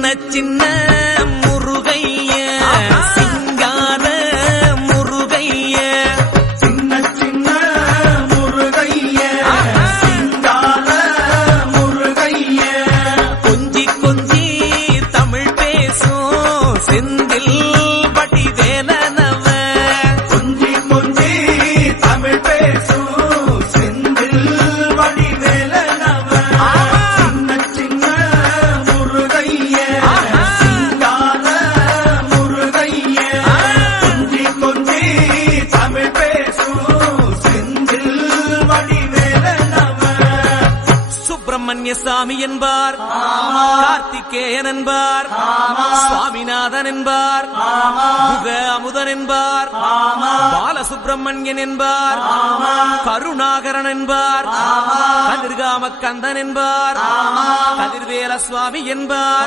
சின்ன சின்ன முருகைய சிங்கார முருகைய சின்ன சின்ன முருகைய சிங்கார முருகைய கொஞ்சி கொஞ்சி தமிழ் பேசும் செந்தில் வடிவேலனவ கொஞ்சி கொஞ்சி தமிழ் பேசும் செந்தில் வடிவேலனவ சின்ன சின்ன முருகைய சிங்கார முருகைய கொஞ்சி கொஞ்சி தமிழ் பேசும் செந்தில் வடிவேலனவ சுப்பிரமணிய சாமி என்பார், கார்த்திகேயன் என்பார், சுவாமிநாதன் என்பார், முக அமுதன் என்பார், பாலசுப்பிரமணியன் என்பார், கருணாகரன் என்பார், கதிர்காம கந்தன் என்பார், கதிர்வேல சுவாமி என்பார்.